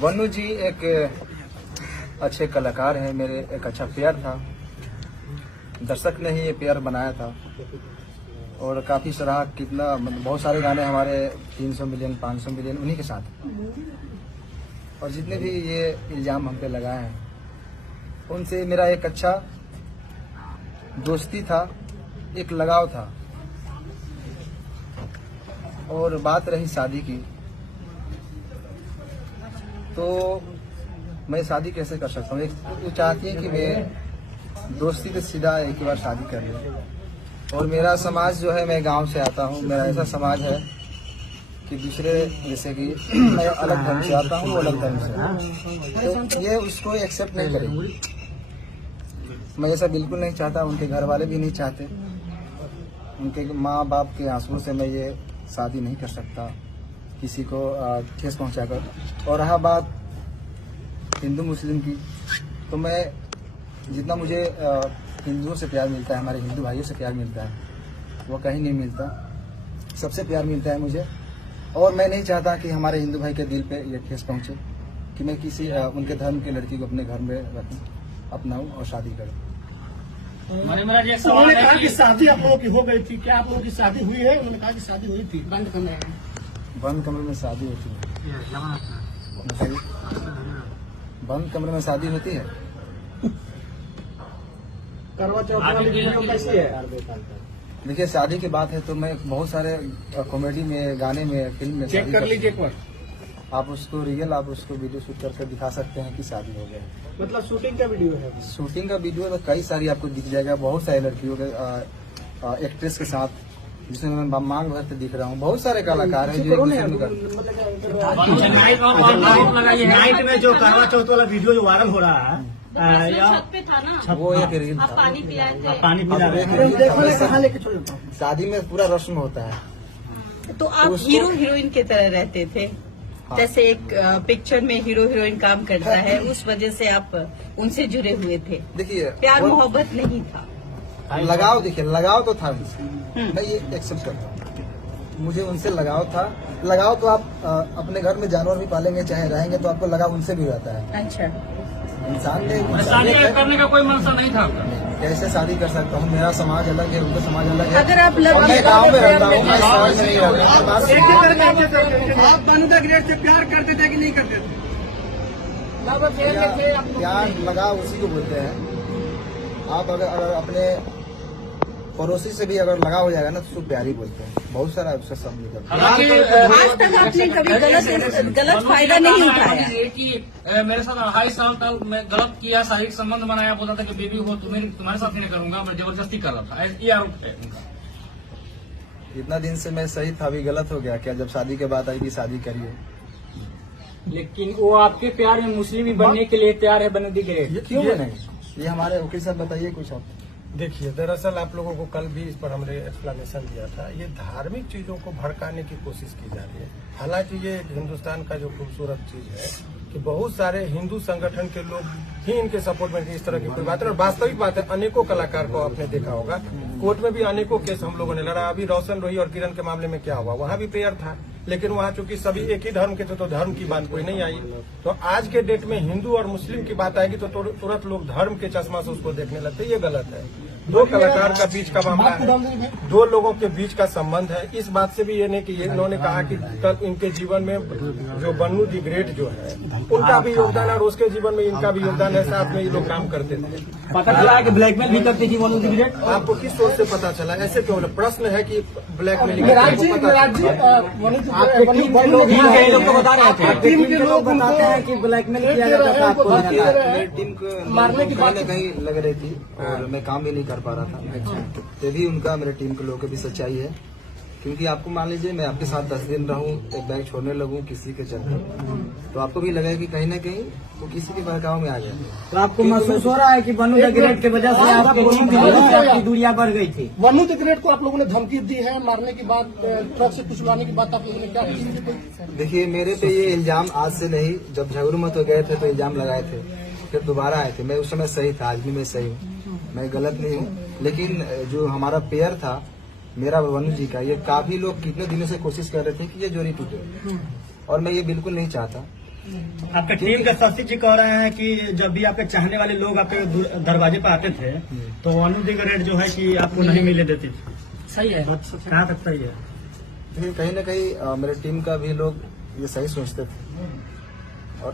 वनु जी एक अच्छे कलाकार हैं, मेरे एक अच्छा प्यार था। दर्शक ने ही ये प्यार बनाया था और काफी सराहा। कितना मतलब बहुत सारे गाने हमारे 300 मिलियन 500 मिलियन उन्हीं के साथ। और जितने भी ये इल्जाम हम पे लगाए हैं उनसे मेरा एक अच्छा दोस्ती था, एक लगाव था। और बात रही शादी की, तो मैं शादी कैसे कर सकता हूँ। एक वो चाहती है कि मैं दोस्ती से सीधा एक बार शादी कर लूँ। और मेरा समाज जो है, मैं गांव से आता हूँ, मेरा ऐसा समाज है कि दूसरे जैसे कि मैं अलग धर्म से आता हूँ, वो अलग धर्म से, तो ये उसको एक्सेप्ट नहीं करेंगे। मैं ऐसा बिल्कुल नहीं चाहता, उनके घर वाले भी नहीं चाहते। उनके माँ बाप के आंसुओं से मैं ये शादी नहीं कर सकता किसी को ठेस पहुंचाकर। और रहा बात हिंदू मुस्लिम की, तो मैं जितना मुझे हिंदुओं से प्यार मिलता है, हमारे हिंदू भाइयों से प्यार मिलता है, वो कहीं नहीं मिलता। सबसे प्यार मिलता है मुझे। और मैं नहीं चाहता कि हमारे हिंदू भाई के दिल पे ये ठेस पहुंचे कि मैं किसी उनके धर्म की लड़की को अपने घर में रखूं, अपनाऊं और शादी करूं। उन्होंने कहा कि शादी आप लोगों की हो गई थी, क्या आप लोगों की शादी हुई है? उन्होंने कहा कि शादी हुई थी बंद कमरे में। बंद कमरे में शादी होती है? बंद कमरे में शादी होती है? करवा चौथ वाली वीडियो कैसी है? देखिए, शादी की बात है तो मैं बहुत सारे कॉमेडी में, गाने में, फिल्म में चेक कर लीजिए एक बार। आप उसको रियल, आप उसको वीडियो शूट करके दिखा सकते हैं कि शादी हो गया है। मतलब शूटिंग का वीडियो है? शूटिंग का वीडियो तो कई सारी आपको दिख जाएगा, बहुत सारी लड़कियों के एक्ट्रेस के साथ, जिसमें मैं मांग भरते दिख रहा हूँ। बहुत सारे कलाकार हैं जो नाइट में जो करवा चौथ वाला वीडियो जो वायरल हो रहा है, छत पे था ना, वो एक रील था। पानी पिलाए थे। पानी पिला शादी में पूरा रस्म होता है। तो आप हीरो हीरोइन की तरह रहते थे। हाँ। जैसे एक पिक्चर में हीरो हीरोइन काम करता है, उस वजह से आप उनसे जुड़े हुए थे। देखिए, प्यार मोहब्बत नहीं था, लगाव। देखिए, लगाव तो था मुझसे, मैं ये एक्सेप्ट करता हूँ। मुझे उनसे लगाव था। लगाव तो आप अपने घर में जानवर भी पालेंगे, चाहे रहेंगे, तो आपको लगाव उनसे भी रहता है। अच्छा, इंसान ने शादी करने का कोई मनसा नहीं था। कैसे शादी कर सकता हूँ? मेरा समाज अलग है, उनका समाज अलग है। अगर आप मैं गाँव में रहता हूँ, मैं समाज में नहीं रहता। आप बानुदा ग्रेड से प्यार करते थे कि नहीं करते थे? प्यार लगाव उसी को बोलते हैं। आप अगर अपने पड़ोसी से भी अगर लगा हो जाएगा ना, तो उसको प्यार ही बोलते हैं। बहुत सारा उसका शब्द निकलता है। आज तक आपने कभी गलत फायदा नहीं उठाया? कि मेरे साथ 2.5 साल तक मैं गलत किया, शारीरिक संबंध बनाया, बोलता था कि बेबी हो तुम्हारे साथ नहीं करूंगा, मैं जबरदस्ती कर रहा था, ये आरोप है उनका। इतना दिन से मैं सही था, अभी गलत हो गया क्या? जब शादी के बाद आई कि शादी करिए। लेकिन वो आपके प्यार में मुस्लिम ही बनने के लिए तैयार है, बनदी ग्रेड। क्यों नहीं? ये हमारे वकील साहब बताइए कुछ आप। देखिए, दरअसल आप लोगों को कल भी इस पर हमने एक्सप्लेनेशन दिया था। ये धार्मिक चीजों को भड़काने की कोशिश की जा रही है। हालांकि ये हिंदुस्तान का जो खूबसूरत चीज है कि बहुत सारे हिंदू संगठन के लोग ही इनके सपोर्ट में इस तरह की कोई बात है। और वास्तविक बात है, अनेकों कलाकार को आपने देखा होगा, कोर्ट में भी अनेकों केस हम लोगों ने लड़ा। अभी रोशन रोही और किरण के मामले में क्या हुआ, वहां भी प्रेयर था, लेकिन वहां चूंकि सभी एक ही धर्म के थे तो धर्म की बात कोई नहीं आई। तो आज के डेट में हिंदू और मुस्लिम की बात आएगी तो तुरंत लोग धर्म के चश्मा से उसको देखने लगते। ये गलत है। दो कलाकार का बीच का मामला है, दो लोगों के बीच का संबंध है। इस बात से भी ये नहीं कि ये इन्होंने कहा कि कल इनके जीवन में जो बन्नू दी ग्रेट जो है उनका भी योगदान है और उसके जीवन में इनका भी योगदान है। साथ में ये लोग काम करते थे। पता चला है कि ब्लैकमेल भी करती थी बन्नू दी ग्रेट। आपको किस सोच से पता चला? ऐसे क्यों? प्रश्न है कि ब्लैकमेलिंग लोग बता रहे थे, टीम के लोग बताते हैं कि ब्लैकमेल किया जाता था आपको। मेरी टीम को मारने की कहीं न कहीं लग रही थी और मैं काम भी नहीं कर पा रहा था। ये भी उनका, मेरे टीम के लोगों की भी सच्चाई है। क्योंकि आपको मान लीजिए, मैं आपके साथ 10 दिन रहूं, एक बैग छोड़ने लगूं किसी के चलते, तो आपको भी लगेगा कि कहीं न कहीं वो किसी के बहकाव में आ गया। तो आपको महसूस हो रहा है कि बन्नू द ग्रेट की वजह से आपकी दूरियां बढ़ गई थी? बन्नू द ग्रेट को आप लोगों ने धमकी दी है मारने की बात, ट्रक से कुचलाने की बात आप लोगों ने क्या की? देखिए, मेरे पे ये इल्जाम आज से नहीं, जब झगड़ूमत हो गए थे तो इल्जाम लगाए थे, फिर दोबारा आए थे। मैं उस समय सही था, आज भी मैं सही हूँ, मैं गलत नहीं हूँ। लेकिन जो हमारा पेयर था, मेरा वनु जी का, ये काफी लोग कितने दिनों से कोशिश कर रहे थे कि ये जोड़ी टूटे, और मैं ये बिल्कुल नहीं चाहता। आपके टीम के सचिव जी कह रहे हैं कि जब भी आपके चाहने वाले लोग आपके दरवाजे पर आते थे तो वनु दी ग्रेड जो है कि आपको नहीं मिले देती थी। सही है, कहाँ तक सही है? लेकिन कहीं ना कहीं मेरे टीम का भी लोग ये सही सोचते थे और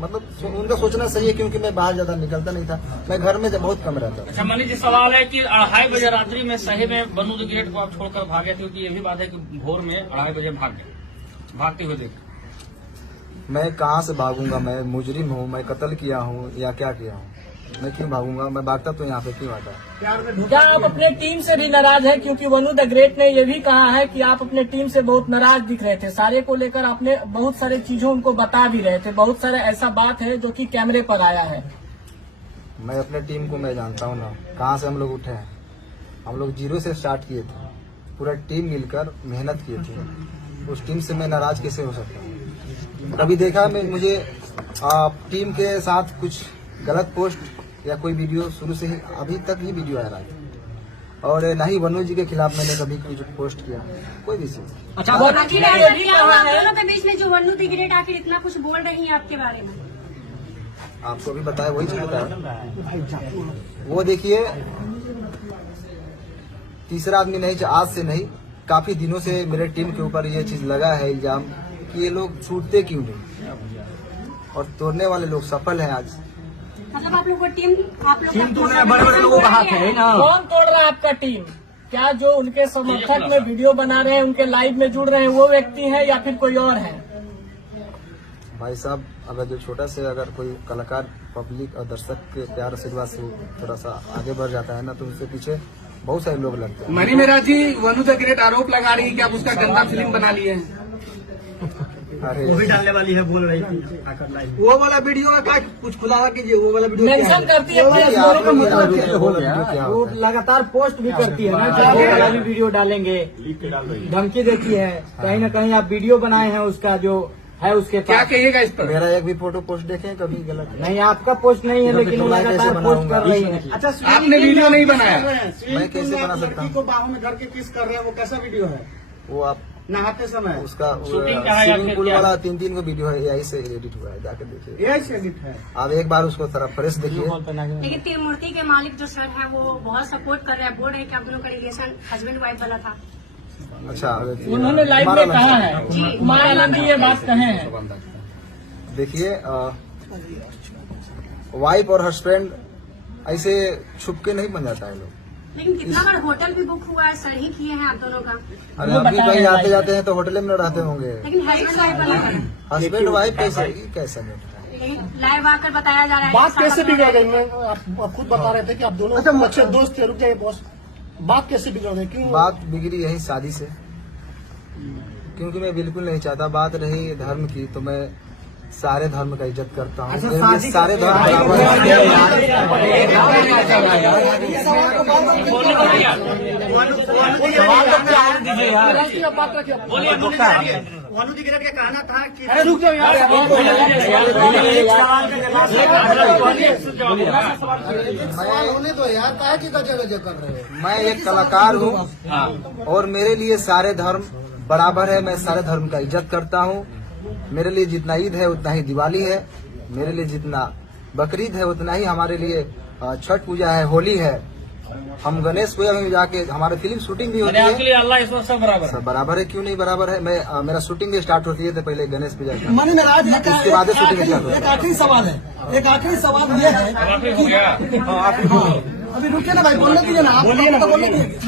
मतलब उनका सोचना सही है, क्योंकि मैं बाहर ज्यादा निकलता नहीं था, मैं घर में बहुत कम रहता था। अच्छा मनीष जी, सवाल है कि 2:30 बजे रात्रि में सही में बनू द ग्रेट को आप छोड़कर भागे थे, क्योंकि ये भी बात है कि भोर में 2:30 बजे भाग गए, भागते हुए देखे। मैं कहाँ से भागूंगा? मैं मुजरिम हूँ, मैं कत्ल किया हूँ या क्या किया हूँ? मैं क्यों भागूंगा? मैं भागता तो यहाँ पे क्यों आता? क्या आप अपने टीम से भी नाराज है? क्योंकि वनु द ग्रेट ने यह भी कहा है कि आप अपने टीम से बहुत नाराज दिख रहे थे, सारे को लेकर आपने बहुत सारे चीजों उनको बता भी रहे थे, बहुत सारे ऐसा बात है जो कि कैमरे पर आया है। मैं अपने टीम को मैं जानता हूँ ना, कहाँ से हम लोग उठे हैं। हम लोग 0 से स्टार्ट किए थे, पूरा टीम मिलकर मेहनत किए थे। उस टीम से मैं नाराज कैसे हो सकता हूँ? कभी देखा मुझे टीम के साथ कुछ गलत पोस्ट या कोई वीडियो? शुरू से ही अभी तक ही वीडियो आ रहा है, और न ही वनु जी के खिलाफ मैंने कभी कुछ पोस्ट किया, कोई भी चीज। अच्छा, दोनों के बीच में जो वनु द ग्रेट आखिर इतना कुछ बोल रही है आपके बारे में? आपको भी बताया, वही चीज बताया। वो देखिए, तीसरा आदमी नहीं, आज से नहीं, काफी दिनों से मेरे टीम के ऊपर ये चीज लगा है इल्जाम कि ये लोग छूटते क्यों नहीं, और तोड़ने वाले लोग सफल हैं आज। मतलब आप लोग को टीम बड़े बड़े लोगों का हाथ है ना। कौन तोड़ रहा है आपका टीम? क्या जो उनके समर्थक में वीडियो बना रहे हैं, उनके लाइव में जुड़ रहे हैं, वो व्यक्ति है या फिर कोई और है? भाई साहब, अगर जो छोटा से अगर कोई कलाकार पब्लिक और दर्शक के प्यार आशीर्वाद से थोड़ा सा आगे बढ़ जाता है ना, तो उसके पीछे बहुत सारे लोग लगते हैं। मनी मेरा जी, वनु द ग्रेट आरोप लगा रही है कि आप उसका गंदा फिल्म बना लिए हैं। अरे वो भी डालने वाली है, बोल रही थी। वो वाला वीडियो में क्या कुछ खुलासा कीजिए, वो वाला वीडियो मेंशन करती है कि इस दोनों का मतलब क्या है? वो लगातार पोस्ट भी करती है ना कि वो वाला भी वीडियो डालेंगे, धमकी देती है। कहीं ना कहीं आप वीडियो बनाए हैं उसका जो है उसके क्या पास। कहिएगा इस पर? मेरा एक भी फोटो पोस्ट देखें कभी गलत? नहीं, आपका पोस्ट नहीं है, लेकिन वो लगातार पोस्ट कर रही है। अच्छा, आपने वीडियो नहीं बनाया? मैं कैसे बना सकता हूँ? को बाहों में धर के किस कर रहे हैं, वो कैसा वीडियो है? वो आप नहाते समय उसका शूटिंग कहाँ है या स्विमिंग फिर पूल क्या? वाला 3 को वीडियो है, यही से एडिट हुआ है, जाकर देखिए। यही से एडिट है। आप एक बार उसको थोड़ा फ्रेश देखिए। लेकिन टीम मूर्ति के मालिक जो सर है वो बहुत सपोर्ट कर रहे हैं, बोल रहे हैं कि आप दोनों का रिलेशन हस्बैंड वाइफ वाला था। अच्छा, उन्होंने लाइव में कहा है, कुमार आनंद ये बात कहे हैं। देखिए, वाइफ और हस्बैंड ऐसे छुप के नहीं बन जाता है लोग। लेकिन कितना बार होटल भी बुक हुआ है, सर ही किए हैं आप दोनों का। अरे अभी कहीं आते जाते हैं तो होटल में रहते होंगे। लेकिन हस्बैंड वाइफ वाला है, हस्बैंड वाइफ कैसे नहीं? लेकिन लाइव आकर बताया जा रहा है। बात कैसे बिगड़ गई? आप खुद बता रहे थे कि आप दोनों अच्छे दोस्त थे। रुक जाइए बॉस, बात कैसे बिगड़ गई? क्यों बात बिगड़ी यही शादी से, क्योंकि मैं बिल्कुल नहीं चाहता। बात रही धर्म की, तो मैं सारे धर्म का इज्जत करता हूँ। सारे धर्म वनु द ग्रेट का कहना था कि रुक जाओ यार, होने तो यार कि गजब कर रहे हो। मैं एक कलाकार हूँ और मेरे लिए सारे धर्म बराबर है। मैं सारे धर्म का इज्जत करता हूँ। मेरे लिए जितना ईद है उतना ही दिवाली है, मेरे लिए जितना बकरीद है उतना ही हमारे लिए छठ पूजा है, होली है। हम गणेश पूजा में जाके हमारे फिल्म शूटिंग भी होती है। अल्लाह ईश्वर सब बराबर है। सब बराबर है, क्यों नहीं बराबर है? मैं मेरा शूटिंग भी स्टार्ट होती है तो पहले गणेश पूजा की, मनी नाराज है। उसके बाद शूटिंग स्टार्ट होती एक है। आखिरी सवाल है, एक आखिरी सवाल ये है। काफी हो गया। अभी रुकिए ना भाई, बोलने दीजिए ना, आप बोलिए ना, बोलने दीजिए।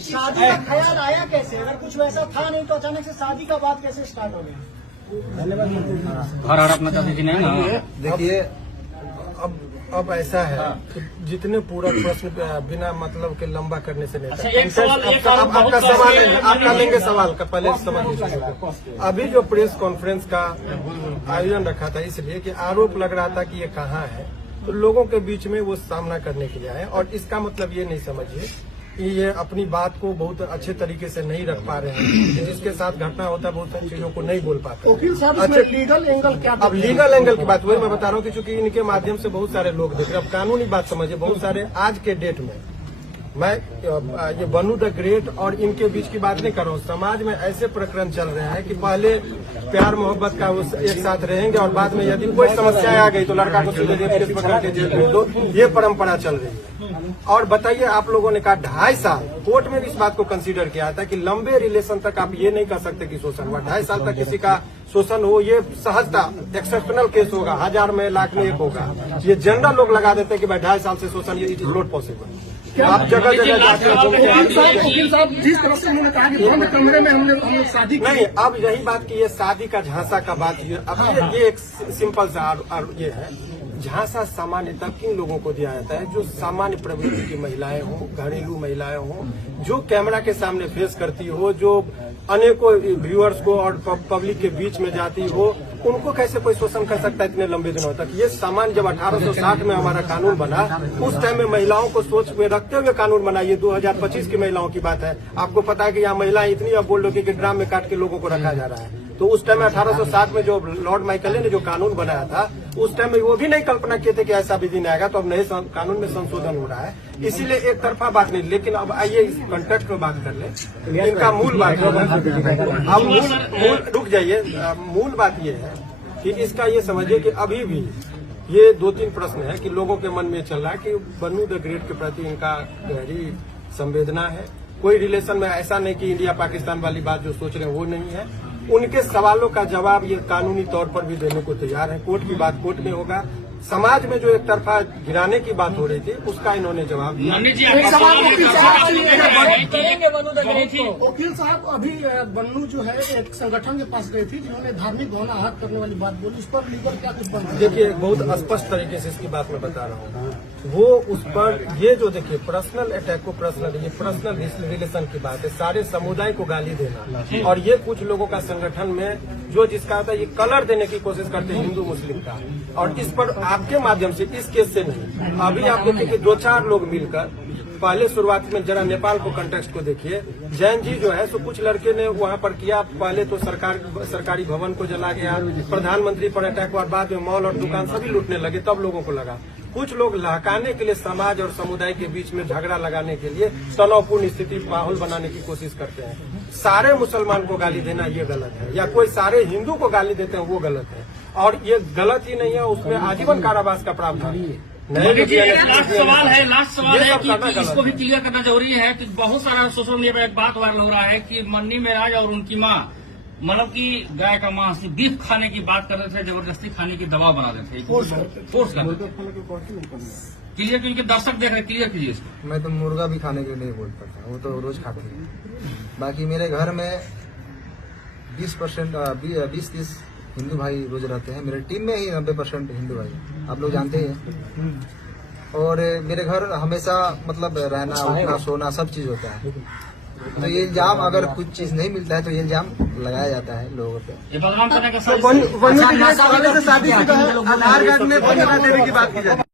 शादी का ख्याल आया कैसे? अगर कुछ वैसा था नहीं तो अचानक से शादी का बात कैसे स्टार्ट हो गया? हर अपना चाहती थी नहीं ना। देखिए, अब ऐसा है कि जितने पूरा प्रश्न बिना मतलब के लंबा करने से नहीं। अच्छा, एक सवाल आपका सवाल आपका लेंगे सवाल का पहले सवाल। अभी जो प्रेस कॉन्फ्रेंस का आयोजन रखा था इसलिए कि आरोप लग रहा था कि ये कहाँ है, तो लोगों के बीच में वो सामना करने के लिए आए। और इसका मतलब ये नहीं समझिए कि ये अपनी बात को बहुत अच्छे तरीके से नहीं रख पा रहे हैं। जिसके साथ घटना होता है बहुत सारी चीजों को नहीं बोल पाते। वकील साहब, इसमें लीगल एंगल क्या? अब लीगल एंगल की बात वही मैं बता रहा हूँ कि चूंकि इनके माध्यम से बहुत सारे लोग देख रहे हैं। अब कानूनी बात समझिए, बहुत सारे आज के डेट में मैं ये वनु द ग्रेट और इनके बीच की बात नहीं कर रहा हूँ। समाज में ऐसे प्रकरण चल रहे हैं कि पहले प्यार मोहब्बत का वो एक साथ रहेंगे और बाद में यदि कोई समस्या आ गई तो लड़का को सीधे जेल केस पकड़ के जेल भेज दो, ये परंपरा चल रही है। और बताइए, आप लोगों ने कहा 2.5 साल, कोर्ट में भी इस बात को कंसीडर किया था कि लंबे रिलेशन तक आप ये नहीं कर सकते कि शोषण हुआ। 2.5 साल तक किसी का शोषण हो, ये सहजता एक्सेप्शनल केस होगा, 1000 में लाख में एक होगा। ये जनरल लोग लगा देते हैं कि भाई 2.5 साल से शोषण, ये इट इज नॉट पॉसिबल। आप जगह जगह जाते हैं। वकील साहब, जिस तरह से उन्होंने कहा कि बंद कमरे में हम लोग शादी की, नहीं, अब यही बात की ये शादी का झांसा का बात ये अब ये एक सिंपल सा ये है। झांसा सामान्यतः किन लोगों को दिया जाता है? जो सामान्य प्रवृत्ति की महिलाएं हों, घरेलू महिलाएं हों, जो कैमरा के सामने फेस करती हो, जो अनेकों व्यूअर्स को और पब्लिक के बीच में जाती हो, उनको कैसे कोई शोषण कर सकता है इतने लंबे दिनों तक? ये सामान्य जब 1860 में हमारा कानून बना, उस टाइम में महिलाओं को सोच में रखते हुए कानून बना। ये 2025 की महिलाओं की बात है। आपको पता है कि यहाँ महिलाएं इतनी अब बोल रही कि ड्राम में काट के लोगों को रखा जा रहा है। तो उस टाइम में 1860 में जो लॉर्ड माइकल ने जो कानून बनाया था, उस टाइम में वो भी नहीं कल्पना किए थे कि ऐसा भी दिन आएगा। तो अब नए कानून में संशोधन हो रहा है, इसीलिए एक तरफा बात नहीं। लेकिन अब आइए इस कॉन्टेक्स्ट में बात कर ले, इनका मूल बात अब मूल रुक जाइए। मूल बात ये है कि इसका ये समझिए कि अभी भी ये 2-3 प्रश्न है कि लोगों के मन में चल रहा है कि वनु द ग्रेट के प्रति इनका गहरी संवेदना है। कोई रिलेशन में ऐसा नहीं कि इंडिया पाकिस्तान वाली बात जो सोच रहे हैं वो नहीं है। उनके सवालों का जवाब ये कानूनी तौर पर भी देने को तैयार है। कोर्ट की बात कोर्ट में होगा। समाज में जो एक तरफा गिराने की बात हो रही थी, उसका इन्होंने जवाब दिया। वकील साहब, अभी बन्नू जो है एक संगठन के पास गई थी जिन्होंने धार्मिक भावना आहत करने वाली बात बोली, उस पर लीगल क्या कुछ बन? देखिए, बहुत स्पष्ट तरीके से इसकी बात मैं बता रहा हूँ। वो उस पर ये जो देखिए पर्सनल अटैक को ये पर्सनल रिलेशन की बात है। सारे समुदाय को गाली देना, और ये कुछ लोगों का संगठन में जो जिसका होता है ये कलर देने की कोशिश करते हैं हिंदू मुस्लिम का। और इस पर आपके माध्यम से, इस केस से नहीं, अभी आप देखिए कि 2-4 लोग मिलकर, पहले शुरुआत में जरा नेपाल को कंटेक्स्ट को देखिए। जैन जी जो है सो कुछ लड़के ने वहां पर किया, पहले तो सरकारी भवन को जला गया, प्रधानमंत्री पर अटैक हुआ, बाद में मॉल और दुकान सभी लूटने लगे। तब लोगों को लगा कुछ लोग लहकाने के लिए समाज और समुदाय के बीच में झगड़ा लगाने के लिए तनावपूर्ण स्थिति माहौल बनाने की कोशिश करते हैं। सारे मुसलमान को गाली देना ये गलत है, या कोई सारे हिंदू को गाली देते हैं वो गलत है। और ये गलत ही नहीं है, उसमें आजीवन कारावास का प्रावधान है। लास्ट सवाल है कि इसको भी क्लियर करना जरूरी है कि बहुत सारा सोशल मीडिया पर एक बात वायरल हो रहा है कि मन्नी मेराज और उनकी माँ, मतलब कि गाय का मांस बीफ खाने की बात कर रहे थे, जबरदस्ती खाने की दबाव बना रहे थे, फोर्स कर रहे थे। क्लियर, क्योंकि दर्शक देख रहे, क्लियर कीजिए इसको। मैं तो मुर्गा भी खाने के लिए नहीं बोलता था, वो तो रोज खाते हैं। बाकी मेरे घर में 20-30 हिंदू भाई रोज रहते हैं। मेरे टीम में ही 90% हिंदू भाई, आप लोग जानते हैं। और मेरे घर हमेशा मतलब रहना उठना सोना सब चीज होता है। तो ये इल्जाम, अगर कुछ चीज नहीं मिलता है तो ये इल्जाम लगाया जाता है लोगों पे। ये बदनाम करने का शादी की बात की जाती है।